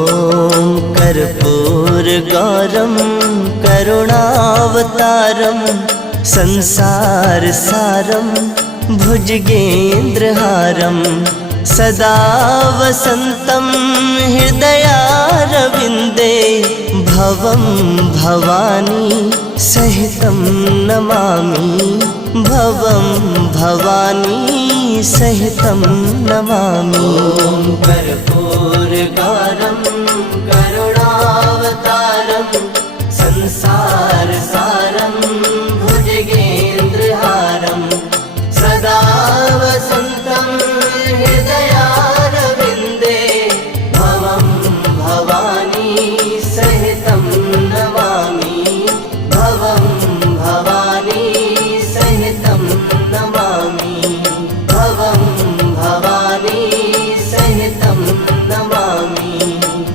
ॐ कर्पूरगौरं करुणावतारं संसारसारं भुजगेन्द्रहारं सदा वसन्तं हृदयारविन्दे भवं भवानी सहितं नमामि भवं भवानी सहितं नमामि। कर्पूरगौरं करुणावतारं संसारसारं